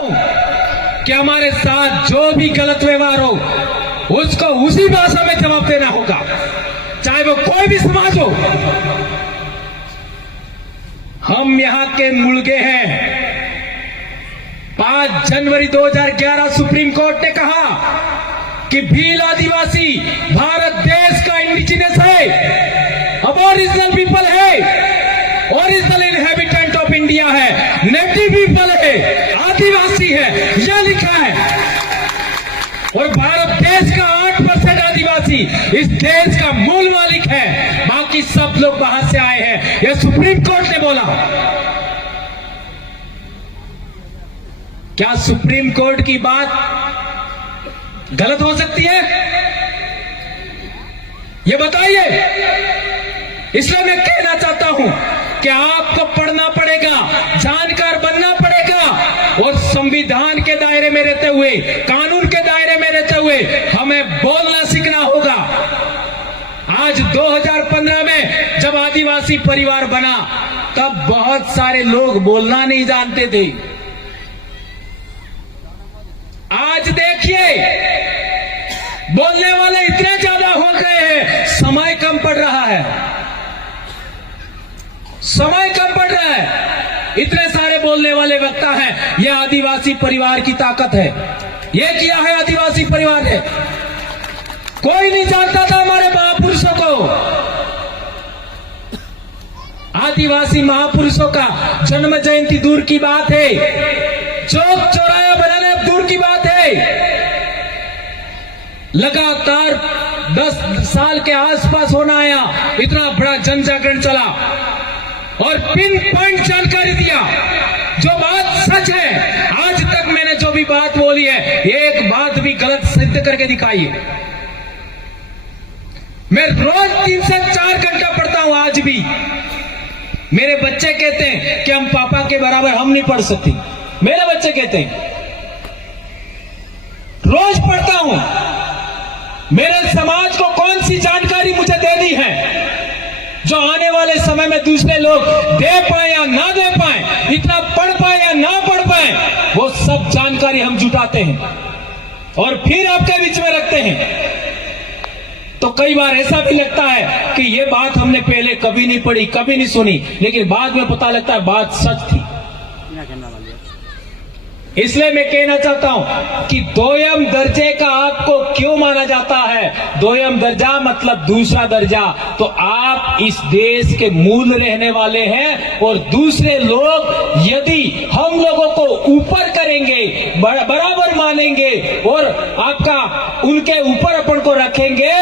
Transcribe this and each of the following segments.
कि हमारे साथ जो भी गलत व्यवहार हो उसको उसी भाषा में जवाब देना होगा, चाहे वो कोई भी समाज हो। हम यहां के मुर्गे हैं। 5 जनवरी 2011 सुप्रीम कोर्ट ने कहा कि भील आदिवासी भारत देश का इंडिजिनस है, अबोरिजिनल पीपल है, ओरिजिनल इनहेबिटेंट ऑफ इंडिया है, नेटिव पीपल है, आदिवासी है, यह लिखा है। और भारत देश का 8% आदिवासी इस देश का मूल मालिक है, बाकी सब लोग बाहर से आए हैं, यह सुप्रीम कोर्ट ने बोला। क्या सुप्रीम कोर्ट की बात गलत हो सकती है? ये बताइए। इसलिए मैं कहना चाहता हूं कि आपको पढ़ना पड़ेगा, जानकार बनना पड़ेगा और संविधान के दायरे में रहते हुए, कानून के दायरे में रहते हुए हमें बोलना सीखना होगा। आज 2015 में जब आदिवासी परिवार बना तब बहुत सारे लोग बोलना नहीं जानते थे। आज देखिए बोलने वाले इतने ज्यादा हो गए हैं, समय कम पड़ रहा है, समय कम पड़ रहा है। इतने सारे बोलने वाले वक्ता हैं। यह आदिवासी परिवार की ताकत है। यह किया है आदिवासी परिवार ने। कोई नहीं जानता था हमारे महापुरुषों को। आदिवासी महापुरुषों का जन्म जयंती दूर की बात है, चौक चौराया बनाना दूर की बात है। लगातार 10 साल के आसपास होना आया, इतना बड़ा जन जागरण चला और पिन पॉइंट जानकारी दिया। जो बात सच है, आज तक मैंने जो भी बात बोली है, एक बात भी गलत सिद्ध करके दिखाई है। मैं रोज 3 से 4 घंटा पढ़ता हूं। आज भी मेरे बच्चे कहते हैं कि हम पापा के बराबर हम नहीं पढ़ सकते। मेरे बच्चे कहते हैं, रोज पढ़ता हूं। मेरे समाज को कौन सी जानकारी मुझे देनी है जो आने वाले समय में दूसरे लोग दे पाए या ना दे पाए, इतना पढ़ पाए या ना पढ़ पाए, वो सब जानकारी हम जुटाते हैं और फिर आपके बीच में रखते हैं। तो कई बार ऐसा भी लगता है कि ये बात हमने पहले कभी नहीं पढ़ी, कभी नहीं सुनी, लेकिन बाद में पता लगता है बात सच थी। इसलिए मैं कहना चाहता हूं कि दोयम दर्जे का आपको क्यों माना जाता है? दोयम दर्जा मतलब दूसरा दर्जा। तो आप इस देश के मूल रहने वाले हैं और दूसरे लोग यदि हम लोगों को ऊपर करेंगे, बराबर मानेंगे और आपका उनके ऊपर अपन को रखेंगे,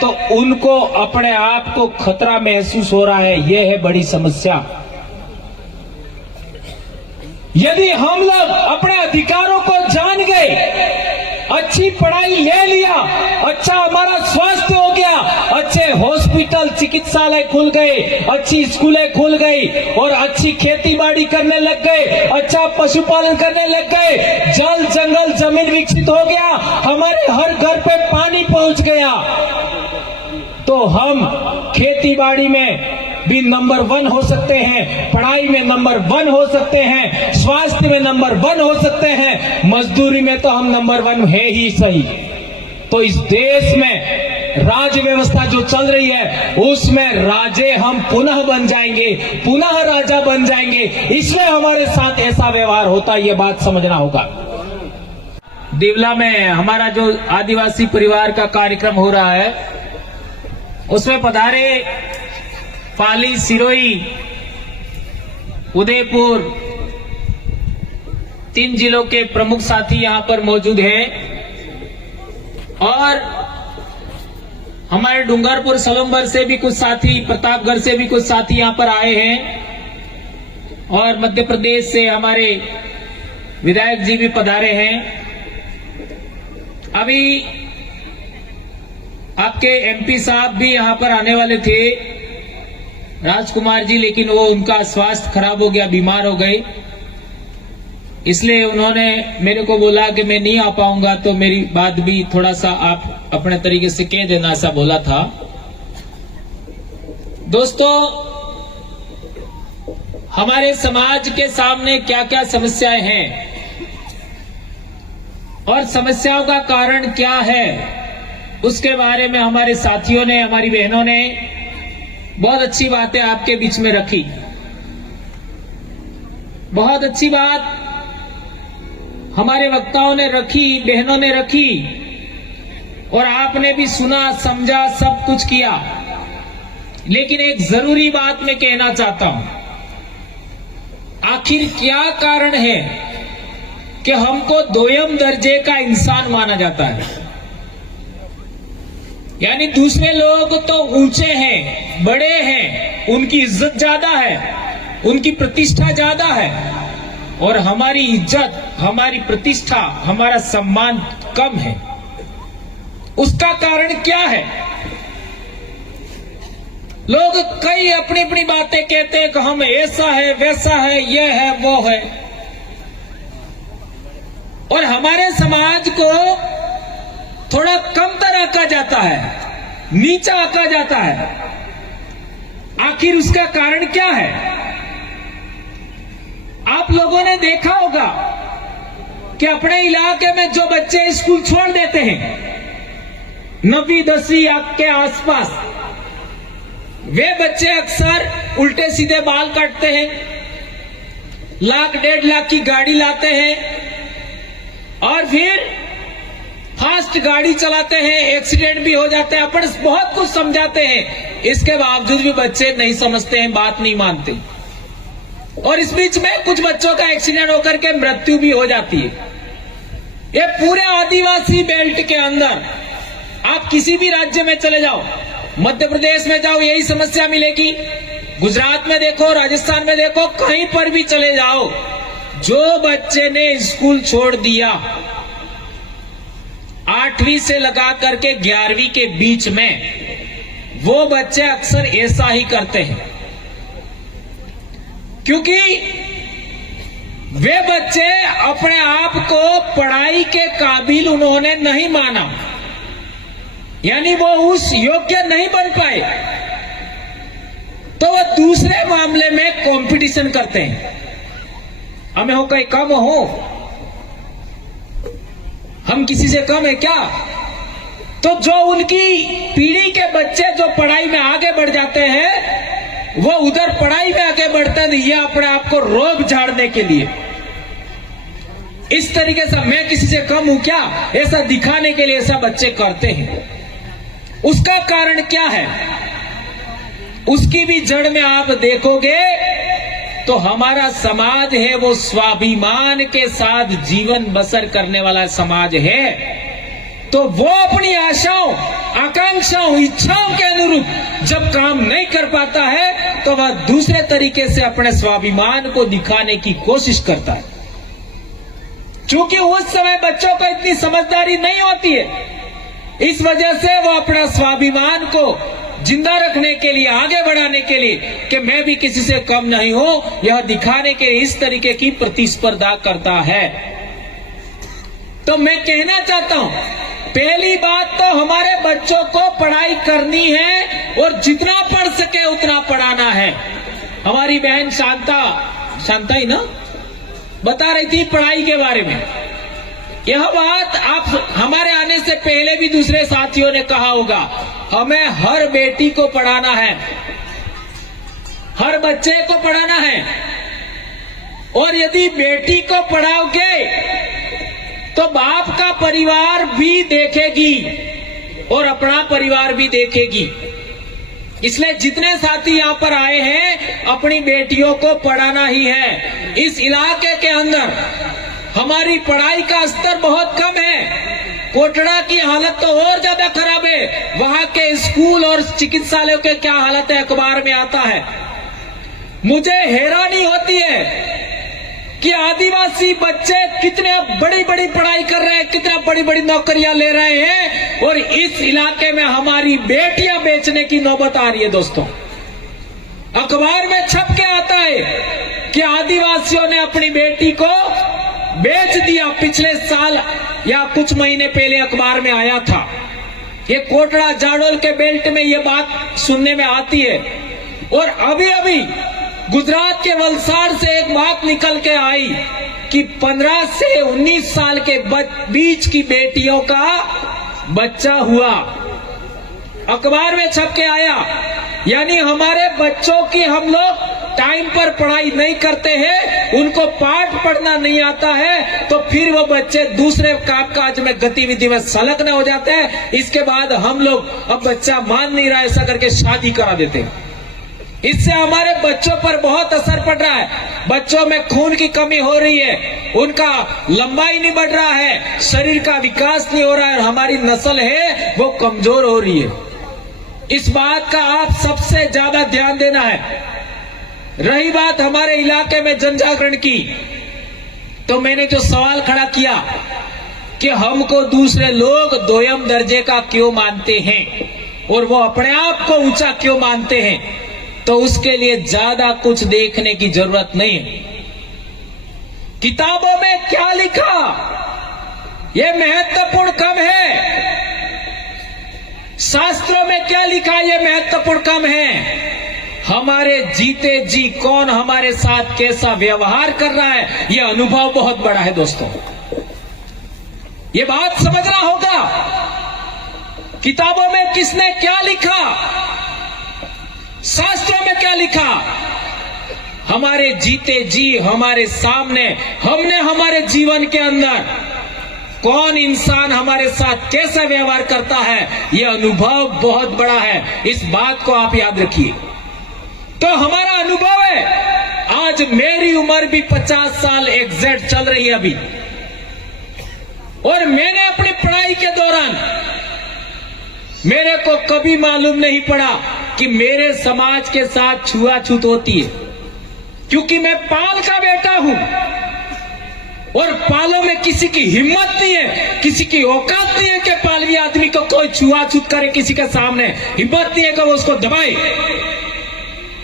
तो उनको अपने आप को खतरा महसूस हो रहा है। यह है बड़ी समस्या। यदि हम लोग अपने अधिकारों को जान गए, अच्छी पढ़ाई ले लिया, अच्छा हमारा स्वास्थ्य हो गया, अच्छे हॉस्पिटल चिकित्सालय खुल गए, अच्छी स्कूलें खुल गई और अच्छी खेती बाड़ी करने लग गए, अच्छा पशुपालन करने लग गए, जल जंगल जमीन विकसित हो गया, हमारे हर घर पे पानी पहुंच गया, तो हम खेती बाड़ी में भी नंबर 1 हो सकते हैं, पढ़ाई में नंबर 1 हो सकते हैं, स्वास्थ्य में नंबर 1 हो सकते हैं, मजदूरी में तो हम नंबर 1 है ही सही। तो इस देश में राज्य व्यवस्था जो चल रही है उसमें राजे हम पुनः बन जाएंगे, पुनः राजा बन जाएंगे। इसलिए हमारे साथ ऐसा व्यवहार होता है, ये बात समझना होगा। देवला में हमारा जो आदिवासी परिवार का कार्यक्रम हो रहा है उसमें पधारे पाली, सिरोही, उदयपुर 3 जिलों के प्रमुख साथी यहां पर मौजूद हैं और हमारे डूंगरपुर सलम्बर से भी कुछ साथी, प्रतापगढ़ से भी कुछ साथी यहां पर आए हैं और मध्य प्रदेश से हमारे विधायक जी भी पधारे हैं। अभी आपके एमपी साहब भी यहां पर आने वाले थे, राजकुमार जी, लेकिन वो उनका स्वास्थ्य खराब हो गया, बीमार हो गए, इसलिए उन्होंने मेरे को बोला कि मैं नहीं आ पाऊंगा, तो मेरी बात भी थोड़ा सा आप अपने तरीके से कह देना, ऐसा बोला था। दोस्तों, हमारे समाज के सामने क्या क्या समस्याएं हैं और समस्याओं का कारण क्या है उसके बारे में हमारे साथियों ने, हमारी बहनों ने बहुत अच्छी बातें आपके बीच में रखी। बहुत अच्छी बात हमारे वक्ताओं ने रखी, बहनों ने रखी, और आपने भी सुना, समझा, सब कुछ किया। लेकिन एक जरूरी बात मैं कहना चाहता हूं, आखिर क्या कारण है कि हमको दोयम दर्जे का इंसान माना जाता है? यानी दूसरे लोग तो ऊंचे हैं, बड़े हैं, उनकी इज्जत ज्यादा है, उनकी प्रतिष्ठा ज्यादा है, और हमारी इज्जत, हमारी प्रतिष्ठा, हमारा सम्मान कम है। उसका कारण क्या है? लोग कई अपनी अपनी बातें कहते हैं कि हम ऐसा है, वैसा है, ये है, वो है, और हमारे समाज को थोड़ा कमतर आंका जाता है, नीचा आंका जाता है। आखिर उसका कारण क्या है? आप लोगों ने देखा होगा कि अपने इलाके में जो बच्चे स्कूल छोड़ देते हैं 9वीं 10वीं के आसपास, वे बच्चे अक्सर उल्टे सीधे बाल काटते हैं, 1 लाख 1.5 लाख की गाड़ी लाते हैं, और फिर फास्ट गाड़ी चलाते हैं, एक्सीडेंट भी हो जाते हैं। अपन बहुत कुछ समझाते हैं, इसके बावजूद भी बच्चे नहीं समझते हैं, बात नहीं मानते, और इस बीच में कुछ बच्चों का एक्सीडेंट होकर के मृत्यु भी हो जाती है। ये पूरे आदिवासी बेल्ट के अंदर आप किसी भी राज्य में चले जाओ, मध्य प्रदेश में जाओ, यही समस्या मिलेगी। गुजरात में देखो, राजस्थान में देखो, कहीं पर भी चले जाओ, जो बच्चे ने स्कूल छोड़ दिया 8वीं से लगा करके 11वीं के बीच में, वो बच्चे अक्सर ऐसा ही करते हैं, क्योंकि वे बच्चे अपने आप को पढ़ाई के काबिल उन्होंने नहीं माना, यानी वो उस योग्य नहीं बन पाए, तो वो दूसरे मामले में कंपटीशन करते हैं। हमें हो कहीं कम हो, हम किसी से कम है क्या? तो जो उनकी पीढ़ी के बच्चे जो पढ़ाई में आगे बढ़ जाते हैं, वो उधर पढ़ाई में आगे बढ़ते हैं, ये अपने आप को रोब झाड़ने के लिए, इस तरीके से मैं किसी से कम हूं क्या, ऐसा दिखाने के लिए ऐसा बच्चे करते हैं। उसका कारण क्या है? उसकी भी जड़ में आप देखोगे तो हमारा समाज है वो स्वाभिमान के साथ जीवन बसर करने वाला समाज है। तो वो अपनी आशाओं, आकांक्षाओं, इच्छाओं के अनुरूप जब काम नहीं कर पाता है, तो वह दूसरे तरीके से अपने स्वाभिमान को दिखाने की कोशिश करता है। क्योंकि उस समय बच्चों को इतनी समझदारी नहीं होती है, इस वजह से वो अपना स्वाभिमान को जिंदा रखने के लिए, आगे बढ़ाने के लिए कि मैं भी किसी से कम नहीं हूं, यह दिखाने के इस तरीके की प्रतिस्पर्धा करता है। तो मैं कहना चाहता हूं, पहली बात तो हमारे बच्चों को पढ़ाई करनी है और जितना पढ़ सके उतना पढ़ाना है। हमारी बहन शांता ही ना बता रही थी पढ़ाई के बारे में। यह बात आप हमारे आने से पहले भी दूसरे साथियों ने कहा होगा, हमें हर बेटी को पढ़ाना है, हर बच्चे को पढ़ाना है, और यदि बेटी को पढ़ाओगे तो बाप का परिवार भी देखेगी और अपना परिवार भी देखेगी। इसलिए जितने साथी यहाँ पर आए हैं, अपनी बेटियों को पढ़ाना ही है। इस इलाके के अंदर हमारी पढ़ाई का स्तर बहुत कम है। कोटड़ा की हालत तो और ज्यादा खराब है। वहां के स्कूल और चिकित्सालयों के क्या हालत है, अखबार में आता है। मुझे हैरानी होती है कि आदिवासी बच्चे कितने बड़ी बड़ी पढ़ाई कर रहे हैं, कितना बड़ी बड़ी नौकरियां ले रहे हैं, और इस इलाके में हमारी बेटियां बेचने की नौबत आ रही है। दोस्तों, अखबार में छप के आता है कि आदिवासियों ने अपनी बेटी को बेच दिया। पिछले साल या कुछ महीने पहले अखबार में आया था। ये कोटड़ा जाडोल के बेल्ट में ये बात सुनने में आती है। और अभी अभी गुजरात के वलसाड़ से एक बात निकल के आई कि 15 से 19 साल के बीच की बेटियों का बच्चा हुआ, अखबार में छप के आया। यानी हमारे बच्चों की हम लोग टाइम पर पढ़ाई नहीं करते हैं, उनको पाठ पढ़ना नहीं आता है, तो फिर वो बच्चे दूसरे कामकाज में गतिविधि में संलग्न हो जाते हैं। इसके बाद हम लोग अब बच्चा मान नहीं रहा ऐसा करके शादी करा देते हैं। इससे हमारे बच्चों पर बहुत असर पड़ रहा है। बच्चों में खून की कमी हो रही है, उनका लंबाई नहीं बढ़ रहा है, शरीर का विकास नहीं हो रहा है, और हमारी नस्ल है वो कमजोर हो रही है। इस बात का आप सबसे ज्यादा ध्यान देना है। रही बात हमारे इलाके में जन जागरण की, तो मैंने जो सवाल खड़ा किया कि हमको दूसरे लोग दोयम दर्जे का क्यों मानते हैं और वो अपने आप को ऊंचा क्यों मानते हैं, तो उसके लिए ज्यादा कुछ देखने की जरूरत नहीं है। किताबों में क्या लिखा ये महत्वपूर्ण कम है, शास्त्रों में क्या लिखा ये महत्वपूर्ण कम है। हमारे जीते जी कौन हमारे साथ कैसा व्यवहार कर रहा है, यह अनुभव बहुत बड़ा है दोस्तों। ये बात समझना होगा। किताबों में किसने क्या लिखा, शास्त्रों में क्या लिखा, हमारे जीते जी हमारे सामने हमने हमारे जीवन के अंदर कौन इंसान हमारे साथ कैसा व्यवहार करता है, यह अनुभव बहुत बड़ा है। इस बात को आप याद रखिए। तो हमारा अनुभव है, आज मेरी उम्र भी 50 साल एग्जैक्ट चल रही है अभी, और मैंने अपनी पढ़ाई के दौरान मेरे को कभी मालूम नहीं पड़ा कि मेरे समाज के साथ छुआछूत होती है, क्योंकि मैं पाल का बेटा हूं और पालों में किसी की हिम्मत नहीं है, किसी की औकात नहीं है कि पालवी आदमी को कोई छुआछूत करे किसी के सामने, हिम्मत नहीं है कि वो उसको दबाए।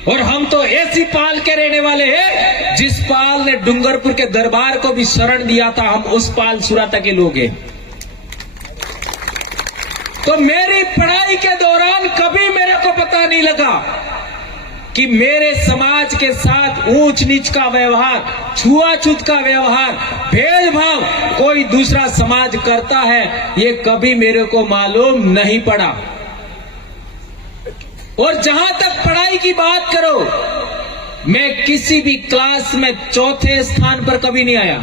और हम तो ऐसी पाल के रहने वाले हैं जिस पाल ने डूंगरपुर के दरबार को भी शरण दिया था, हम उस पाल सुराता के लोग हैं। तो मेरी पढ़ाई के दौरान कभी मेरे को पता नहीं लगा कि मेरे समाज के साथ ऊंच नीच का व्यवहार, छुआछूत का व्यवहार, भेदभाव कोई दूसरा समाज करता है, ये कभी मेरे को मालूम नहीं पड़ा। और जहां तक पढ़ाई की बात करो, मैं किसी भी क्लास में चौथे स्थान पर कभी नहीं आया।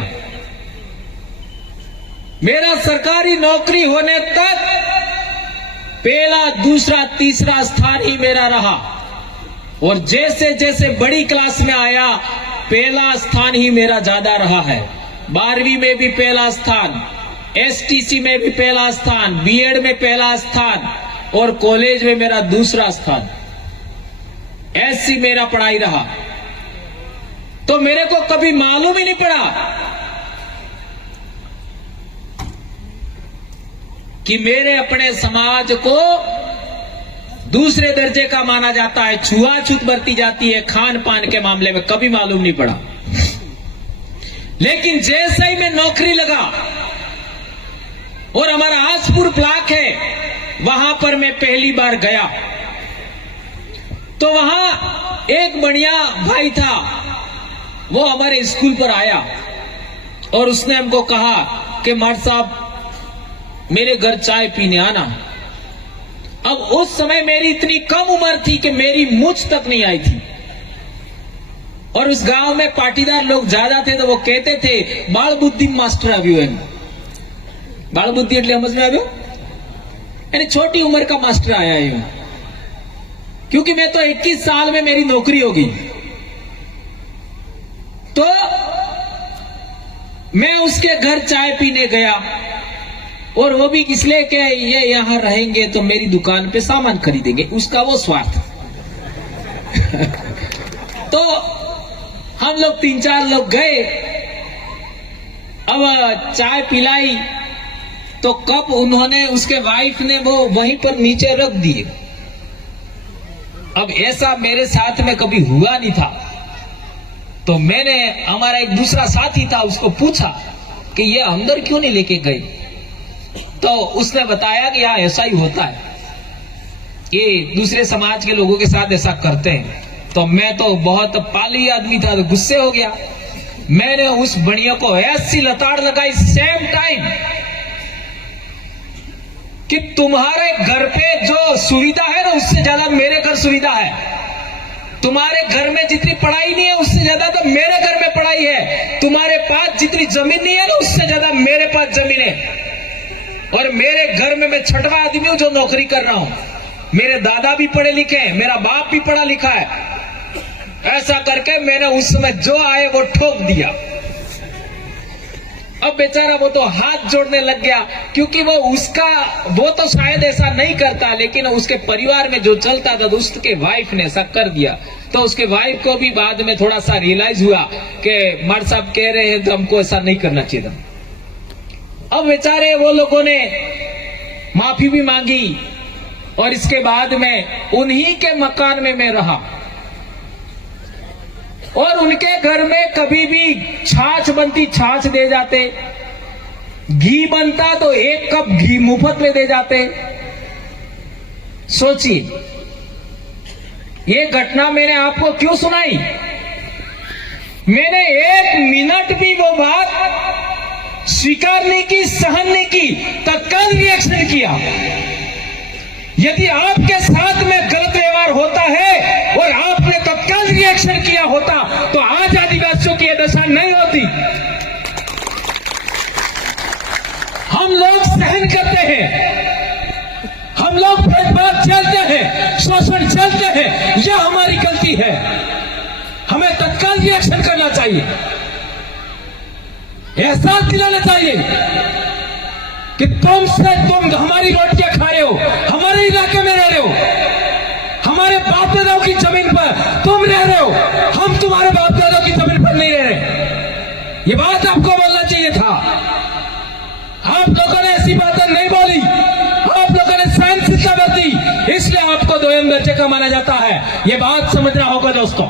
मेरा सरकारी नौकरी होने तक पहला, दूसरा, तीसरा स्थान ही मेरा रहा, और जैसे जैसे बड़ी क्लास में आया पहला स्थान ही मेरा ज्यादा रहा है। 12वीं में भी पहला स्थान, एसटीसी में भी पहला स्थान, बीएड में पहला स्थान, और कॉलेज में मेरा दूसरा स्थान। ऐसी मेरा पढ़ाई रहा, तो मेरे को कभी मालूम ही नहीं पड़ा कि मेरे अपने समाज को दूसरे दर्जे का माना जाता है, छुआछूत बरती जाती है खान पान के मामले में, कभी मालूम नहीं पड़ा। लेकिन जैसे ही मैं नौकरी लगा और हमारा आसपुर ब्लॉक है, वहां पर मैं पहली बार गया, तो वहां एक बढ़िया भाई था, वो हमारे स्कूल पर आया और उसने हमको कहा कि मार साहब मेरे घर चाय पीने आना। अब उस समय मेरी इतनी कम उम्र थी कि मेरी मूंछ तक नहीं आई थी, और उस गांव में पाटीदार लोग ज्यादा थे, तो वो कहते थे बाल बुद्धि मास्टर આવ્યો એમ। बाल बुद्धि એટલે समझ में આવ્યો, यानी छोटी उम्र का मास्टर आया है। क्योंकि मैं तो 21 साल में मेरी नौकरी होगी, तो मैं उसके घर चाय पीने गया, और वो भी इसलिए कि ये यहां रहेंगे तो मेरी दुकान पे सामान खरीदेंगे, उसका वो स्वार्थ। तो हम लोग 3-4 लोग गए, अब चाय पिलाई, तो कप उन्होंने, उसके वाइफ ने वो वहीं पर नीचे रख दिए। अब ऐसा मेरे साथ में कभी हुआ नहीं था, तो मैंने, हमारा एक दूसरा साथी था, उसको पूछा कि ये अंदर क्यों नहीं लेके गए, तो उसने बताया कि यहाँ ऐसा ही होता है, ये दूसरे समाज के लोगों के साथ ऐसा करते हैं। तो मैं तो बहुत पाली आदमी था, तो गुस्से हो गया मैंने उस बढ़िया को ऐसी लताड़ लगाई सेम टाइम कि तुम्हारे घर पे जो सुविधा है ना उससे ज्यादा मेरे घर सुविधा है। तुम्हारे घर में जितनी पढ़ाई नहीं है उससे ज्यादा तो मेरे घर में पढ़ाई है। तुम्हारे पास जितनी जमीन नहीं है ना उससे ज्यादा मेरे पास जमीन है। और मेरे घर में मैं छठवां आदमी हूं जो नौकरी कर रहा हूं। मेरे दादा भी पढ़े लिखे हैं, मेरा बाप भी पढ़ा लिखा है। ऐसा करके मैंने उस समय जो आए वो ठोक दिया। अब बेचारा वो तो हाथ जोड़ने लग गया, क्योंकि वो तो शायद ऐसा नहीं करता, लेकिन उसके परिवार में जो चलता था तो उसके वाइफ ने ऐसा कर दिया। तो उसके वाइफ को भी बाद में थोड़ा सा रियलाइज हुआ कि मर्द साहब कह रहे हैं तो हमको ऐसा नहीं करना चाहिए था। अब बेचारे वो लोगों ने माफी भी मांगी और इसके बाद में उन्हीं के मकान में मैं रहा। और उनके घर में कभी भी छाछ बनती छाछ दे जाते, घी बनता तो 1 कप घी मुफ्त में दे जाते। सोचिए, ये घटना मैंने आपको क्यों सुनाई? मैंने 1 मिनट भी वो बात स्वीकार नहीं की, सहन नहीं की, तत्काल रिएक्शन किया। यदि आपके साथ में गलत व्यवहार होता है और आपने तत्काल रिएक्शन किया होता तो आज आदिवासियों की यह दशा नहीं होती। हम लोग सहन करते हैं, हम लोग भेदभाव चलते हैं, शोषण चलते हैं, यह हमारी गलती है। हमें तत्काल रिएक्शन करना चाहिए, एहसास दिलाना चाहिए कि तुम हमारी रोटियां खा रहे हो, हमारे इलाके में रह रहे हो, हमारे बाप दादाओं की जमीन पर तुम रह रहे हो, हम तुम्हारे बाप दादाओं की जमीन पर नहीं रह रहे। ये बात आपको बोलना चाहिए था। आप लोगों ने ऐसी बातें नहीं बोली, आप लोगों ने सहनशीलता बरती, इसलिए आपको 2 दर्जे का माना जाता है। ये बात समझना होगा दोस्तों।